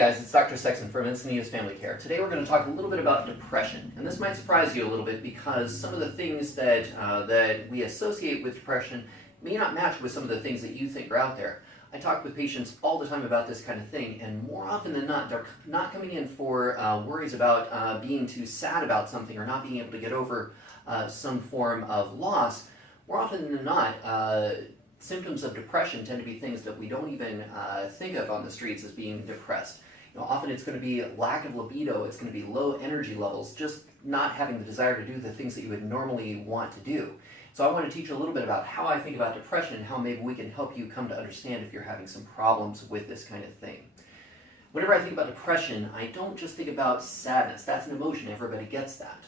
Guys, it's Dr. Sexton from Encinitas Family Care. Today we're going to talk a little bit about depression, and this might surprise you a little bit because some of the things that we associate with depression may not match with some of the things that you think are out there. I talk with patients all the time about this kind of thing, and more often than not, they're not coming in for worries about being too sad about something or not being able to get over some form of loss. More often than not, symptoms of depression tend to be things that we don't even think of on the streets as being depressed. Often it's going to be lack of libido, it's going to be low energy levels, just not having the desire to do the things that you would normally want to do. So I want to teach you a little bit about how I think about depression and how maybe we can help you come to understand if you're having some problems with this kind of thing. Whenever I think about depression, I don't just think about sadness. That's an emotion, everybody gets that.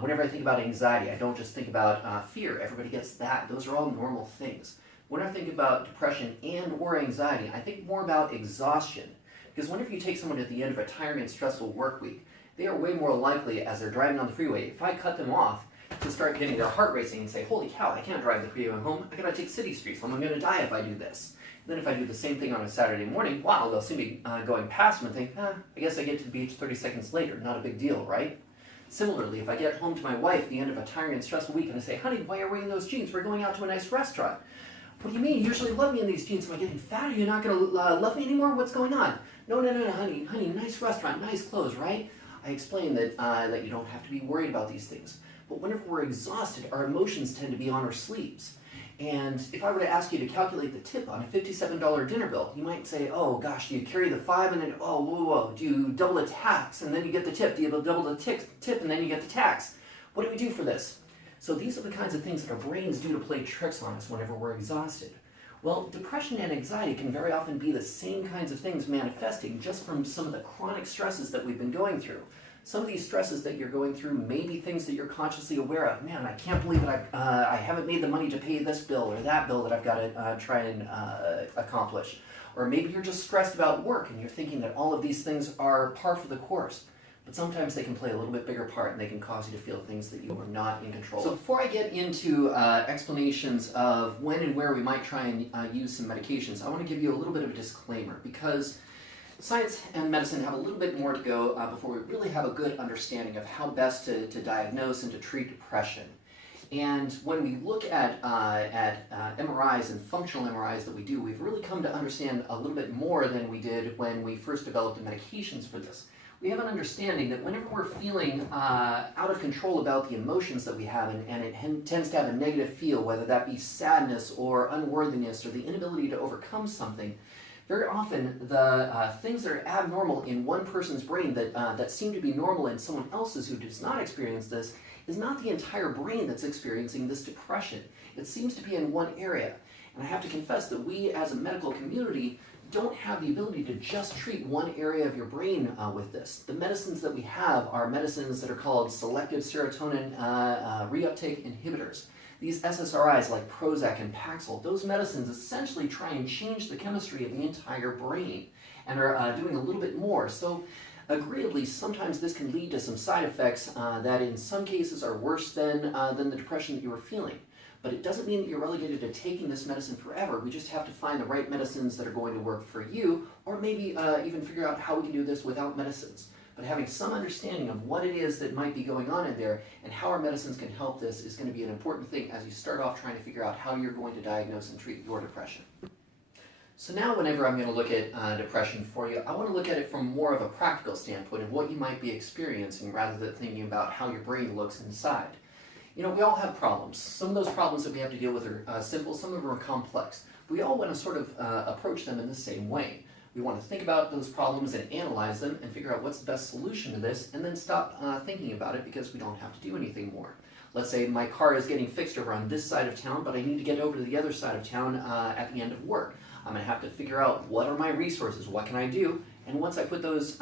Whenever I think about anxiety, I don't just think about fear, everybody gets that. Those are all normal things. When I think about depression and or anxiety, I think more about exhaustion. Because whenever you take someone at the end of a tiring and stressful work week, they are way more likely as they're driving on the freeway, if I cut them off, to start getting their heart racing and say, holy cow, I can't drive the freeway home, I gotta take city streets home, I'm gonna die if I do this. Then if I do the same thing on a Saturday morning, wow, they'll see me going past them and think, I guess I get to the beach 30 seconds later, not a big deal, right? Similarly, if I get home to my wife at the end of a tiring and stressful week and I say, honey, why are you wearing those jeans? We're going out to a nice restaurant. What do you mean? You usually love me in these jeans. Am I getting fat? Are you not going to love me anymore? What's going on? No, honey, nice restaurant, nice clothes, right? I explain that you don't have to be worried about these things. But whenever we're exhausted, our emotions tend to be on our sleeves. And if I were to ask you to calculate the tip on a $57 dinner bill, you might say, oh gosh, do you carry the 5 and then, oh, whoa, do you double the tax and then you get the tip? Do you double the tip and then you get the tax? What do we do for this? So these are the kinds of things that our brains do to play tricks on us whenever we're exhausted. Well, depression and anxiety can very often be the same kinds of things manifesting just from some of the chronic stresses that we've been going through. Some of these stresses that you're going through may be things that you're consciously aware of. Man, I can't believe that I haven't made the money to pay this bill or that bill that I've got to try and accomplish. Or maybe you're just stressed about work and you're thinking that all of these things are par for the course. But sometimes they can play a little bit bigger part and they can cause you to feel things that you are not in control of. So before I get into explanations of when and where we might try and use some medications, I want to give you a little bit of a disclaimer because science and medicine have a little bit more to go before we really have a good understanding of how best to diagnose and to treat depression. And when we look at MRIs and functional MRIs that we do, we've really come to understand a little bit more than we did when we first developed the medications for this. We have an understanding that whenever we're feeling out of control about the emotions that we have, and it tends to have a negative feel, whether that be sadness or unworthiness or the inability to overcome something, very often the things that are abnormal in one person's brain that seem to be normal in someone else's who does not experience this is not the entire brain that's experiencing this depression. It seems to be in one area. And I have to confess that we as a medical community don't have the ability to just treat one area of your brain with this. The medicines that we have are medicines that are called selective serotonin reuptake inhibitors. These SSRIs like Prozac and Paxil, those medicines essentially try and change the chemistry of the entire brain and are doing a little bit more. So agreeably, sometimes this can lead to some side effects that in some cases are worse than the depression that you were feeling. But it doesn't mean that you're relegated to taking this medicine forever. We just have to find the right medicines that are going to work for you, or maybe even figure out how we can do this without medicines. But having some understanding of what it is that might be going on in there and how our medicines can help this is going to be an important thing as you start off trying to figure out how you're going to diagnose and treat your depression. So now whenever I'm going to look at depression for you, I want to look at it from more of a practical standpoint of what you might be experiencing rather than thinking about how your brain looks inside. We all have problems. Some of those problems that we have to deal with are simple, some of them are complex. We all want to sort of approach them in the same way. We want to think about those problems and analyze them and figure out what's the best solution to this and then stop thinking about it because we don't have to do anything more. Let's say my car is getting fixed over on this side of town, but I need to get over to the other side of town at the end of work. I'm going to have to figure out what are my resources, what can I do, and once I put those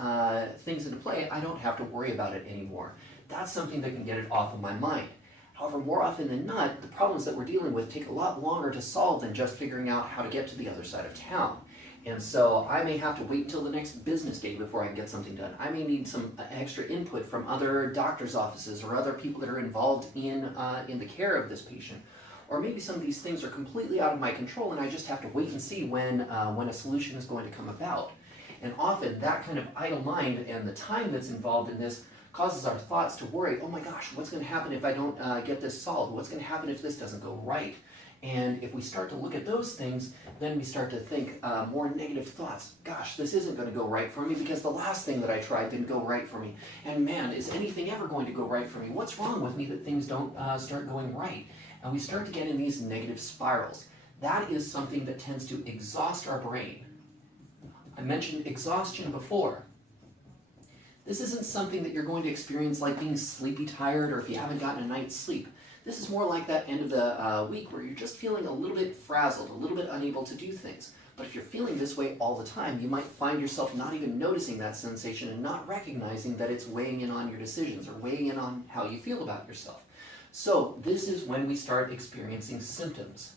things into play, I don't have to worry about it anymore. That's something that can get it off of my mind. However, more often than not, the problems that we're dealing with take a lot longer to solve than just figuring out how to get to the other side of town. And so I may have to wait until the next business day before I can get something done. I may need some extra input from other doctor's offices or other people that are involved in the care of this patient. Or maybe some of these things are completely out of my control and I just have to wait and see when a solution is going to come about. And often that kind of idle mind and the time that's involved in this causes our thoughts to worry, oh my gosh, what's going to happen if I don't get this solved? What's going to happen if this doesn't go right? And if we start to look at those things, then we start to think more negative thoughts. Gosh, this isn't going to go right for me because the last thing that I tried didn't go right for me. And man, is anything ever going to go right for me? What's wrong with me that things don't start going right? And we start to get in these negative spirals. That is something that tends to exhaust our brain. I mentioned exhaustion before. This isn't something that you're going to experience like being sleepy tired or if you haven't gotten a night's sleep. This is more like that end of the week where you're just feeling a little bit frazzled, a little bit unable to do things. But if you're feeling this way all the time, you might find yourself not even noticing that sensation and not recognizing that it's weighing in on your decisions or weighing in on how you feel about yourself. So this is when we start experiencing symptoms.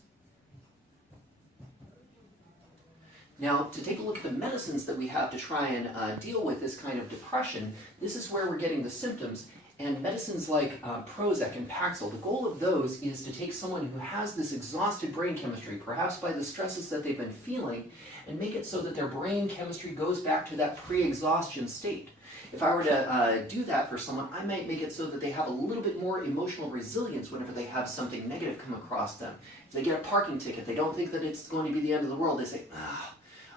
Now, to take a look at the medicines that we have to try and deal with this kind of depression, this is where we're getting the symptoms. And medicines like Prozac and Paxil, the goal of those is to take someone who has this exhausted brain chemistry, perhaps by the stresses that they've been feeling, and make it so that their brain chemistry goes back to that pre-exhaustion state. If I were to do that for someone, I might make it so that they have a little bit more emotional resilience whenever they have something negative come across them. If they get a parking ticket, they don't think that it's going to be the end of the world. They say,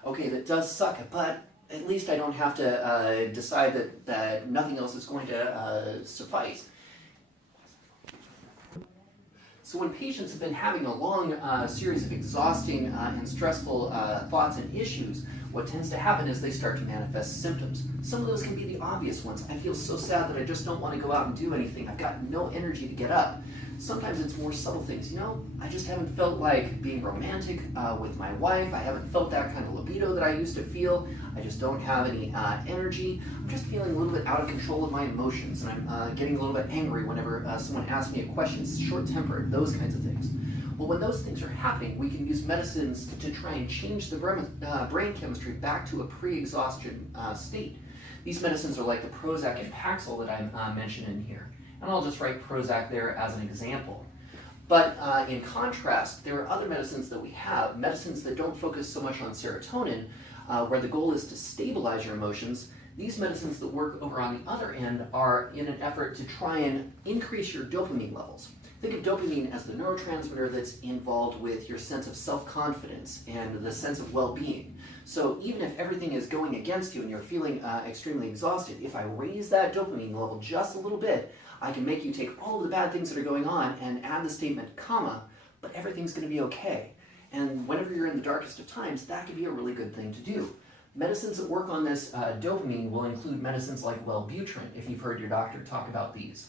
okay, that does suck, but at least I don't have to decide that nothing else is going to suffice. So when patients have been having a long series of exhausting and stressful thoughts and issues, what tends to happen is they start to manifest symptoms. Some of those can be the obvious ones. I feel so sad that I just don't want to go out and do anything. I've got no energy to get up. Sometimes it's more subtle things. I just haven't felt like being romantic with my wife. I haven't felt that kind of libido that I used to feel. I just don't have any energy. I'm just feeling a little bit out of control of my emotions, and I'm getting a little bit angry whenever someone asks me a question, short-tempered, those kinds of things. Well, when those things are happening, we can use medicines to try and change the brain chemistry back to a pre-exhaustion state. These medicines are like the Prozac and Paxil that I mentioned in here. And I'll just write Prozac there as an example. But in contrast, there are other medicines that we have, medicines that don't focus so much on serotonin, where the goal is to stabilize your emotions. These medicines that work over on the other end are in an effort to try and increase your dopamine levels. Think of dopamine as the neurotransmitter that's involved with your sense of self-confidence and the sense of well-being. So even if everything is going against you and you're feeling extremely exhausted, if I raise that dopamine level just a little bit, I can make you take all of the bad things that are going on and add the statement, comma, but everything's going to be okay. And whenever you're in the darkest of times, that can be a really good thing to do. Medicines that work on this dopamine will include medicines like Wellbutrin, if you've heard your doctor talk about these.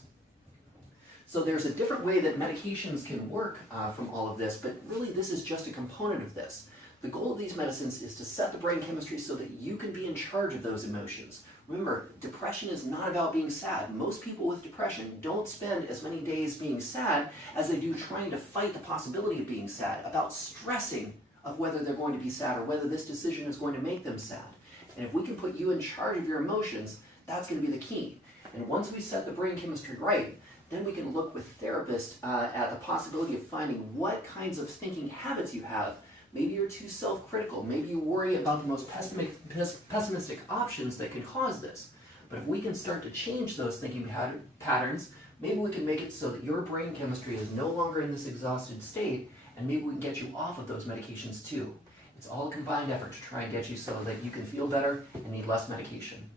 So there's a different way that medications can work from all of this, but really this is just a component of this. The goal of these medicines is to set the brain chemistry so that you can be in charge of those emotions. Remember, depression is not about being sad. Most people with depression don't spend as many days being sad as they do trying to fight the possibility of being sad, about stressing of whether they're going to be sad or whether this decision is going to make them sad. And if we can put you in charge of your emotions, that's going to be the key. And once we set the brain chemistry right, then we can look with therapists at the possibility of finding what kinds of thinking habits you have. Maybe you're too self-critical. Maybe you worry about the most pessimistic options that could cause this. But if we can start to change those thinking patterns, maybe we can make it so that your brain chemistry is no longer in this exhausted state, and maybe we can get you off of those medications too. It's all a combined effort to try and get you so that you can feel better and need less medication.